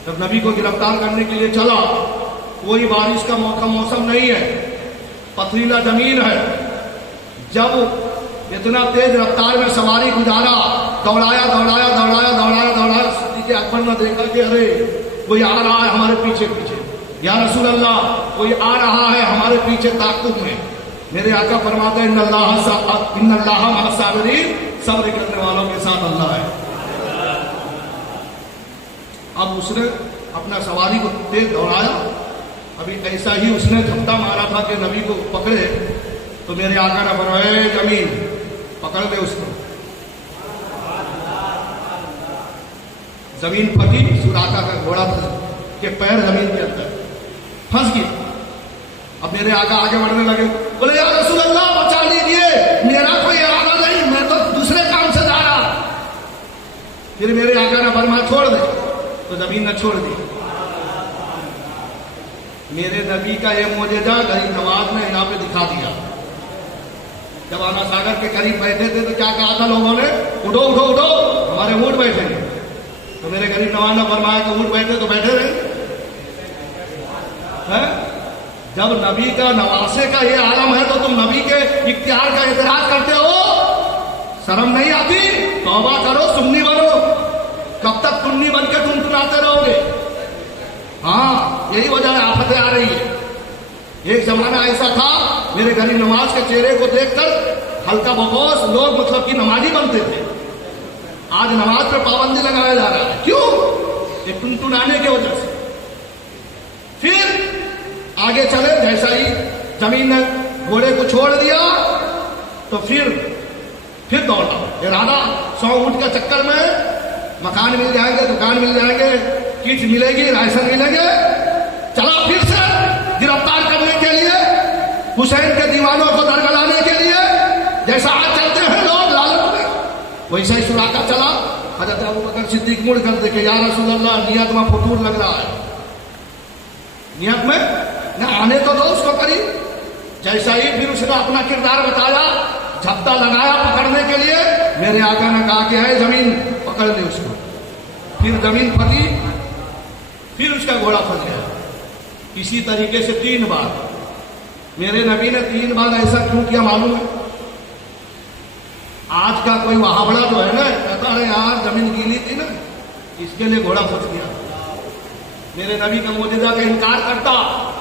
جب نبی کو گرفتار کرنے کے لیے چلا، کوئی بارش کا موسم نہیں ہے، پتھریلا زمین ہے، جب اتنا تیز رفتار میں سواری گزارا، دوڑایا دوڑایا دوڑایا دوڑایا دوڑایا، صدیق اکبر نے دیکھا کہ ارے کوئی آ رہا ہے ہمارے پیچھے پیچھے، یا رسول اللہ کوئی آ رہا ہے ہمارے پیچھے تعاقب میں۔ میرے آقا فرماتے ہیں ان اللہ مع الصابرین، صبر کرنے والوں کے ساتھ اللہ ہے۔ اب اس نے اپنا سواری کو تیز دوڑایا، ابھی ایسا ہی اس نے جھپٹا مارا تھا کہ نبی کو پکڑے، تو میرے آقا نے فرمایا اے زمین پکڑ لے اس کو۔ زمین پھٹی، سراقہ کا گھوڑا تھا کہ پیر زمین کے اندر پھنس گیا۔ اب میرے آقا آگے بڑھنے لگے، بولے یا رسول اللہ بچا لیجیے، میرا کوئی ارادہ نہیں، میں تو دوسرے کام سے جا رہا۔ پھر میرے آقا نے فرمایا چھوڑ دے، تو زمین نے چھوڑ دی۔ میرے نبی کا یہ معجزہ غریب نواز نے یہاں پہ دکھا دیا۔ جب آنا ساگر کے قریب بیٹھے تھے تو کیا کہا تھا لوگوں نے؟ اٹھو اٹھو اٹھو، ہمارے اونٹ بیٹھے ہیں۔ تو میرے غریب نواز نے فرمایا کہ اونٹ بیٹھے تو بیٹھے رہے۔ جب نبی کا نواسے کا یہ عالم ہے تو تم نبی کے اختیار کا اعتراض کرتے ہو؟ شرم نہیں آتی؟ توبہ کرو، سنی بنو۔ کب تک سنی بن کے تم سناتے رہو گے؟ ہاں یہی وجہ ہے آفتیں آ رہی ہے۔ ایک زمانہ ایسا تھا میرے غریب نواز کے چہرے کو دیکھ کر ہلکا بغوث لوگ مطلب کہ نمازی بنتے تھے۔ آج نماز پہ پابندی لگایا جا رہا ہے، کیوں؟ یہ ٹنٹنانے کی وجہ سے۔ پھر آگے چلے، جیسا ہی زمین نے گھوڑے کو چھوڑ دیا تو پھر دوڑا، ارادہ 100 اونٹ کا چکر میں مکان مل جائیں گے، دکان مل جائیں گے، کٹ ملے گی، رائسن ملیں گے، چلا پھر سے گرفتار کرنے کے لیے، حسین کے دیوانوں کو درگلانے کے لیے، جیسا آج چلتے ہیں لوگ لالچ میں، ویسا ہی سراقہ چلا۔ حضرت ابوبکر صدیق مڑ کر دیکھے، یا رسول اللہ نیت میں فطور لگ رہا ہے، نیت میں نہ آنے تو دو اس کو قریب۔ جیسا ہی پھر اس نے اپنا کردار بتایا، جھپتا لگایا پکڑنے کے لیے، میرے آقا نے کہا کہ ہے زمین پکڑ لے اس کو۔ پھر زمین پھٹی، پھر اس کا گھوڑا پھنس گیا۔ اسی طریقے سے 3 بار میرے نبی نے 3 بار ایسا کیوں کیا معلوم ہے؟ آج کا کوئی وہابڑا جو ہے نا کہتا ہے یار زمین گیلی تھی نا اس کے لیے گھوڑا پھنس گیا، میرے نبی کا معجزہ کا انکار کرتا۔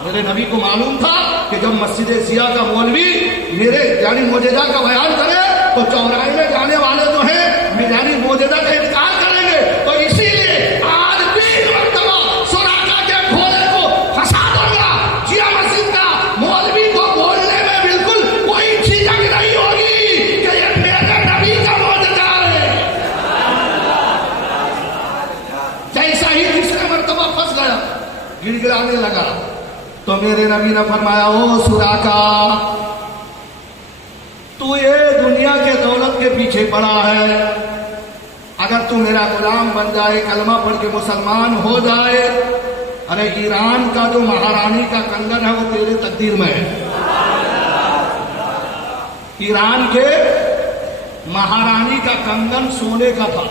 میرے نبی کو معلوم تھا کہ جب مسجد سیاہ کا مولوی میرے یعنی معجزہ کا بیان کرے تو چوراہے میں جانے والے جو ہیں یعنی معجزہ کا انکار کریں گے، تو اسی لیے آج 3 مرتبہ سراقہ کے گھوڑے کو پھنسا دوں گا۔ جیا مسجد کا مولوی کو بولنے میں بالکل کوئی جھجک نہیں ہوگی کہ یہ میرے نبی کا معجزہ ہے۔ جیسا ہی تیسرے مرتبہ پھنس گیا، گڑ گڑانے لگا، تو میرے نبی نے فرمایا او سراقہ تو یہ دنیا کے دولت کے پیچھے پڑا ہے، اگر تو میرا غلام بن جائے، کلمہ پڑھ کے مسلمان ہو جائے، ارے ایران کا جو مہارانی کا کنگن ہے وہ تیرے تقدیر میں ہے۔ ایران کے مہارانی کا کنگن سونے کا تھا،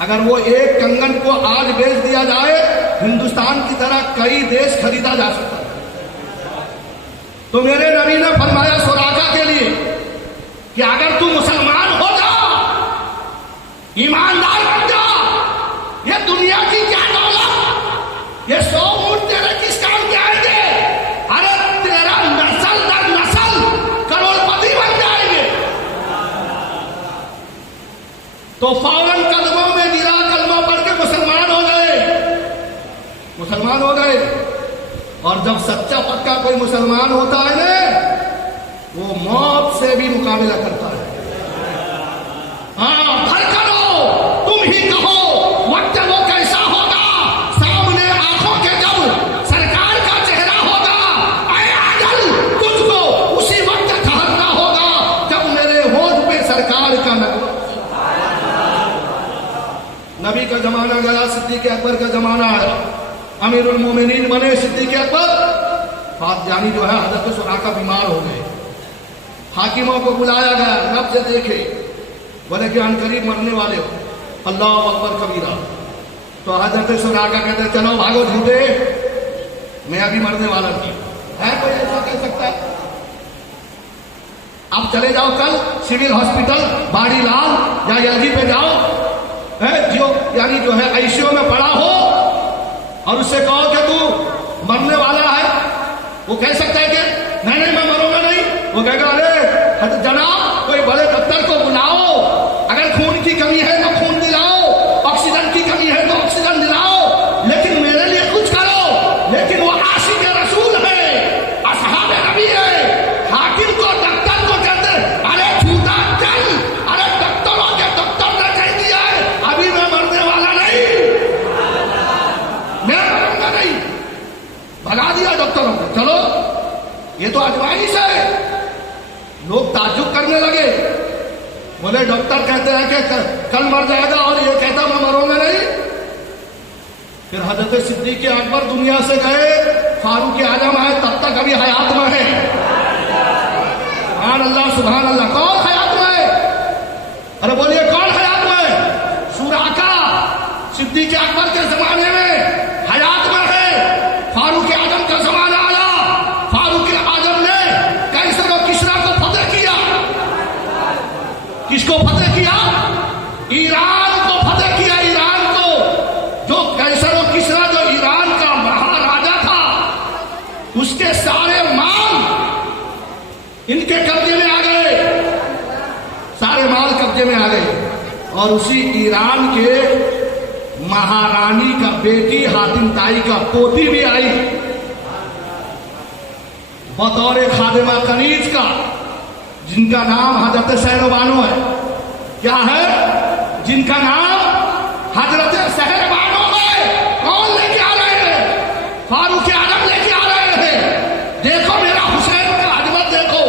اگر وہ ایک کنگن کو آج بیچ دیا جائے ہندوستان کی طرح کئی دیش خریدا جا سکتا ہے۔ تو میرے نبی نے فرمایا سراقہ کے لیے کہ اگر تو مسلمان ہو جا، ایماندار بن جا، یہ دنیا کی کیا دولت، یہ 100 اونٹ تیرے کس کام کے آئیں گے؟ ارے تیرا نسل در نسل کروڑ پتی بن جائیں گے۔ تو فوراً قدموں میں گرا، کلمہ پڑھ کے مسلمان ہو گئے۔ اور جب سچا پکا کوئی مسلمان ہوتا ہے نا وہ موت سے بھی مقابلہ کرتا ہے۔ ہاں گھر کرو، تم ہی کہو وقت وہ کیسا ہوگا، سامنے آنکھوں کے جب سرکار کا چہرہ ہوگا، اے اجل تجھ کو اسی وقت ٹھہرنا ہوگا جب میرے ہونٹ پہ سرکار کا نغمہ۔ نبی کا زمانہ گیا، صدیق اکبر کا زمانہ ہے، امیر المومنین بنے صدیق اکبر۔ فاطمی جو ہے حضرت سراقہ بیمار ہو گئے، حاکموں کو بلایا گیا، رب سے دیکھے، بولے کہ ان قریب مرنے والے ہو، اللہ اکبر کبیرہ۔ تو حضرت سراقہ کہتے چلو بھاگو جھوٹے، میں ابھی مرنے والا نہیں۔ ہے کوئی ایسا کہہ سکتا ہے؟ اب چلے جاؤ کل سول ہاسپٹل باڑی لال یا یلگی پہ جاؤ، جو ہے آئیسیو میں پڑا ہو اور اس سے کہو کہ تو مرنے والا ہے، وہ کہہ سکتا ہے کہ نہیں میں مروں گا نہیں؟ وہ کہے گا ارے جناب کوئی بڑے ڈاکٹر کو بلاؤ، اگر خون کی کمی ہے تو خون دلاؤ، آکسیجن کی کمی ہے تو آکسیجن دلاؤ، لیکن میرے لیے کچھ کرو۔ لیکن وہ عاشق رسول ہے، اصحاب نبی ہے، حاکم کو ڈاکٹر کو کہتے ارے جھوٹا چل، ارے ڈاکٹروں کے ڈاکٹر نے کہہ دیا ہے ابھی میں مرنے والا نہیں، میں مروں گا نہیں، بھگا دیا ڈاکٹروں کو، چلو یہ تو اجوائش ہے. لوگ تعجب کرنے لگے, بولے ڈاکٹر کہتے ہیں کہ کل مر جائے گا اور یہ کہتا میں مروں گا نہیں. پھر حضرت صدیق اکبر دنیا سے گئے, فاروق اعظم ہے تب تک ابھی حیات میں ہے. سبحان اللہ سبحان اللہ. کون حیات میں ہے؟ ارے بولیے کون حیات میں ہے؟ سوراقہ صدیق اکبر کے زمانے میں حیات میں ہے. فاروق اعظم کا زمانہ آیا, فاروق اعظم نے کیسر و کسریٰ کو فتح کیا. کس کو فتح کیا؟ ایران کو فتح کیا. ایران کو, جو کیسر و کسریٰ جو ایران کا مہاراجا تھا, اس کے سارے مال ان کے قبضے میں آ گئے, سارے مال قبضے میں آ گئے. اور اسی ایران کے مہارانی کا بیٹی حاتم طائی کا پوتی بھی آئی بطور خادمہ کنیز کا, جن کا نام حضرت سہر بانو ہے. کیا ہے؟ جن کا نام حضرت سہر بانو ہے. کون لے کے آ رہے ہیں؟ فاروق اعظم لے کے آ رہے ہیں. دیکھو میرا حسین کا عظمت دیکھو.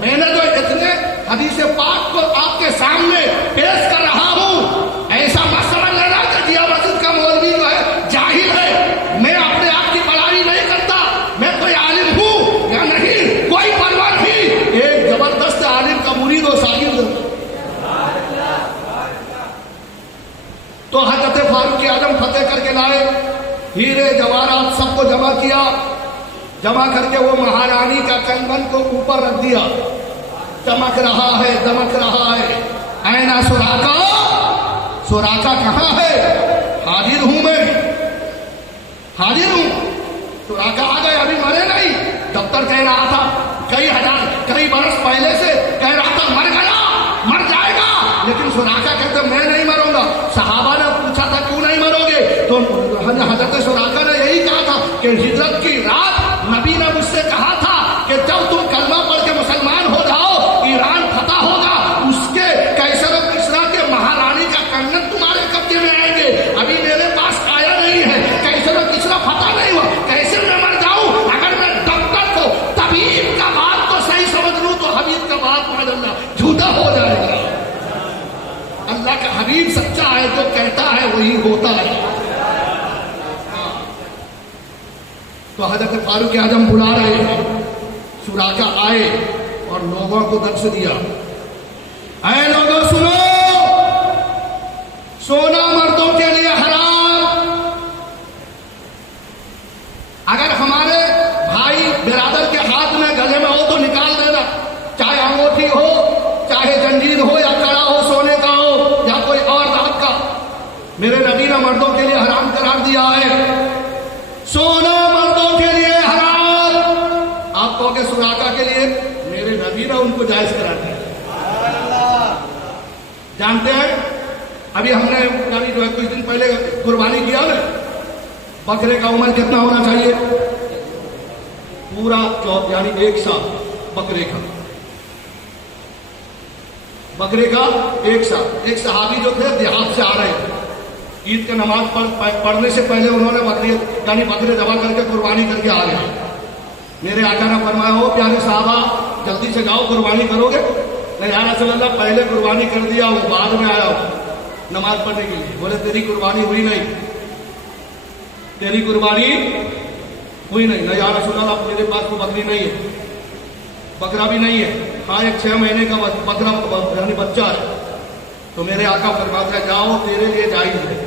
میں نے جو اتنے حدیث پاک کو آپ کے سامنے پیش کر رہا ہوں, ایسا مت سمجھ لینا کہ جیا مسجد کا مولوی جو ہے جاہل ہے. میں اپنے آپ کی بڑائی نہیں کرتا, میں کوئی عالم ہوں یا نہیں کوئی پرواہ نہیں. ایک زبردست عالم کا مرید و شاگرد. تو حضرت فاروق اعظم فتح کر کے لائے, ہیرے جواہرات سب کو جمع کیا. جمع کر کے وہ مہارانی کا کنگن کو اوپر رکھ دیا. چمک رہا ہے, دمک رہا ہے. اینا سوراقہ, سوراقہ کہاں ہے؟ حاضر ہوں میں, حاضر ہوں. سوراقہ آ گئے, ابھی مرے نہیں. ڈاکٹر کہہ رہا تھا کئی برس پہلے سے کہہ رہا تھا مر گیا, مر جائے گا, لیکن سوراقہ کہتے میں نہیں مروں گا. صحابہ نے پوچھا تھا کیوں نہیں مرو گے, تو حضرت سوراقہ نے یہی کہا تھا کہ ہجرت کی رات نبی نے مجھ سے کہا تھا کہ جب تم کلمہ پڑھ کے مسلمان ہو جاؤ ایران فتح ہوگا. اس کے کیسر و کسریٰ کے مہارانی کا کنگن تمہارے قبضے میں آئیں گے. ابھی میرے پاس آیا نہیں ہے, کیسر و کسریٰ فتح نہیں ہوا, کیسے میں مر جاؤں؟ اگر میں ڈاکٹر کو طبیب کا بات تو صحیح سمجھ لوں تو حبیب کا بات معاذ اللہ جھوٹا ہو جائے گا. اللہ کا حبیب سچا ہے, جو کہتا ہے وہی ہوتا ہے. تو حضرت فاروق اعظم بلا رہے ہیں. سوراقہ آئے اور لوگوں کو درس دیا. اے لوگوں سنو, سونا مردوں کے لیے حرام. اگر ہمارے بھائی برادر کے ہاتھ میں گلے میں ہو تو نکال دینا, چاہے انگوٹھی ہو, چاہے زنجیر ہو, یا کڑا ہو سونے کا ہو, یا کوئی اور ذات کا. میرے نبی نے مردوں کے لیے حرام قرار دیا ہے. سونا مردوں کے لیے حرام. آپ کہو کہ سوراقہ کے لیے, میرے نبی نے ان کو جائز قرار دیا. جانتے ہیں ابھی ہم نے یعنی جو ہے کچھ دن پہلے قربانی کیا نا, بکرے کا عمر کتنا ہونا چاہیے؟ پورا یعنی 1 سال. بکرے کا 1 سال. ایک صحابی جو تھے دیہات سے آ رہے تھے, عید کی نماز پڑھنے سے پہلے انہوں نے بکرے ذبح کر کے قربانی کر کے آ رہے ہیں. میرے آقا نے فرمایا, ہو پیارے صحابہ جلدی سے جاؤ, قربانی کرو گے؟ نہیں یا رسول اللہ, پہلے قربانی کر دیا, وہ بعد میں آیا نماز پڑھنے کے لیے. بولے تیری قربانی ہوئی نہیں, تیری قربانی ہوئی نہیں. نہیں یا رسول اللہ, میرے پاس تو بکری نہیں ہے, بکرا بھی نہیں ہے. ہاں, ایک 6 مہینے کا بکرا یعنی بچہ ہے. تو میرے آقا فرماتے ہیں, جاؤ تیرے لیے جائز ہے,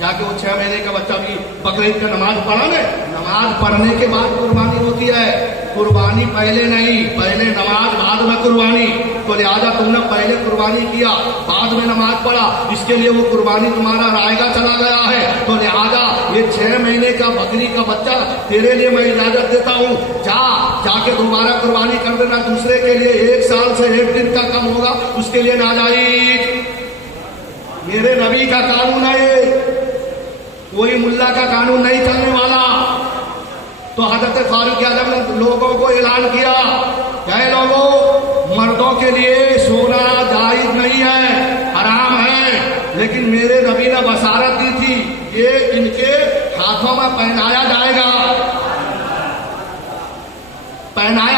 جا کے وہ 6 مہینے کا بچہ بھی بقرعید کا نماز پڑھا گے. نماز پڑھنے کے بعد قربانی ہوتی ہے, قربانی پہلے نہیں. پہلے نماز بعد میں قربانی. تو لہٰذا تم نے پہلے قربانی کیا, بعد میں نماز پڑھا, اس کے لیے وہ قربانی تمہارا رائے گا چلا گیا ہے. تو لہٰذا یہ 6 مہینے کا بکری کا بچہ تیرے لیے میں اجازت دیتا ہوں, جا کے دوبارہ قربانی کر دینا. دوسرے کے لیے 1 سال سے 1 دن کا کم ہوگا, اس کے لیے ناجائز. میرے نبی کا قانون ہے, کوئی ملا کا قانون نہیں چلنے والا. تو حضرت فاروق اعظم نے لوگوں کو اعلان کیا کہ لوگوں, مردوں کے لیے سونا جائز نہیں ہے, حرام ہے, لیکن میرے نبی نے بشارت دی تھی یہ ان کے ہاتھوں میں پہنایا جائے گا, پہنایا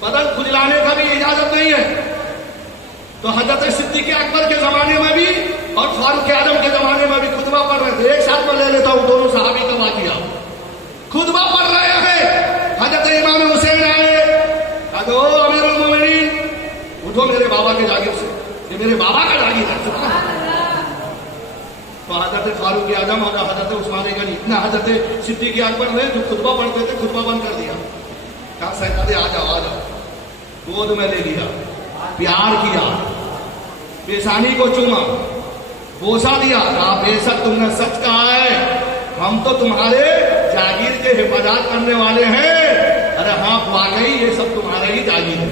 بدن کھجلانے کا بھی اجازت نہیں ہے. تو حضرت صدیق اکبر کے زمانے میں بھی اور فاروق اعظم کے زمانے میں بھی خطبہ پڑھ رہے تھے. ایک ساتھ میں لے لیتا ہوں دونوں صحابی کا واقعہ. خطبہ پڑھ رہے ہیں, حضرت امام حسین آئے, کہا او امیر المومنین اٹھو میرے بابا کے جاگیر سے, یہ میرے بابا کا جاگیر ہے. سبحان اللہ. تو حضرت فاروق اعظم اور حضرت عثمان غنی اتنا حضرت صدیق اکبر نے جو خطبہ پڑھتے تھے خطبہ بند کر دیا. کہا سرکار آ جاؤ آ جاؤ. گود میں لے لیا, پیار کیا, پیشانی کو چوما, بوسا دیا, کہا بے شک تم نے سچ کہا ہے, ہم تو تمہارے جاگیر کے حفاظت کرنے والے ہیں. ارے ہاں واقعی یہ سب تمہارے ہی جاگیر ہے,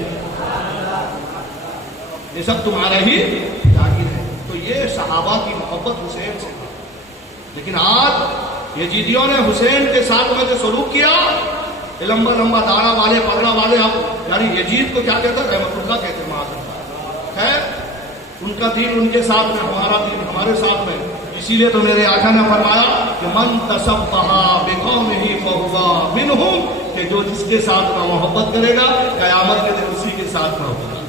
یہ سب تمہارے ہی جاگیر ہے. تو یہ صحابہ کی محبت حسین سے. لیکن آج یزیدیوں نے حسین کے ساتھ میں جو سلوک کیا, لمبا لمبا داڑھا والے پگڑا والے, اب یعنی یزید کو کیا کہتے ہیں, رحمت اللہ کہتے ہیں. معاذ ہے ان کا دین ان کے ساتھ میں, ہمارا دین ہمارے ساتھ میں. اسی لیے تو میرے آقا نے فرمایا کہ من تشبہ بقومہ فہو منہم, کہ جو جس کے ساتھ میں محبت کرے گا قیامت کے دن اسی کے ساتھ میں ہوگا.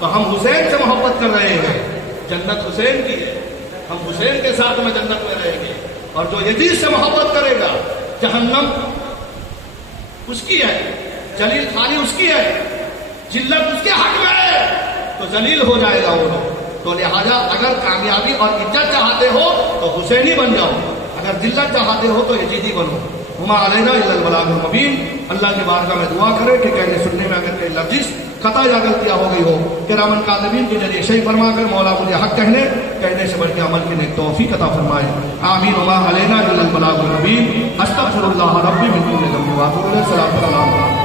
تو ہم حسین سے محبت کر رہے ہیں, جنت حسین کی ہے, ہم حسین کے ساتھ میں جنت میں رہیں گے. اور جو یزید سے محبت کرے گا جہنم اس کی ہے, جلیل خانی اس کی ہے, جلت اس کے حق میں ہے, تو ذلیل ہو جائے گا وہ. تو لہذا اگر کامیابی اور عزت چاہتے ہو تو حسینی بن جاؤ, اگر ذلت چاہتے ہو تو یزیدی بنو. وما علینا الا البلاغ المبین. اللہ کی بارگاہ میں دعا کرے کہ کہنے سننے میں اگر کوئی لفظ خطا یا غلطیاں ہو گئی ہو, کرامن کاتبین کے ذریعے صحیح فرما کر مولا مجھے حق کہنے سے بڑھ کے عمل کی نیک توفیق عطا فرمائے. آمین. وما علینا الا البلاغ المبین. استغفر اللہ ربی من کل ذنب واتوب الیہ. السلام علیکم.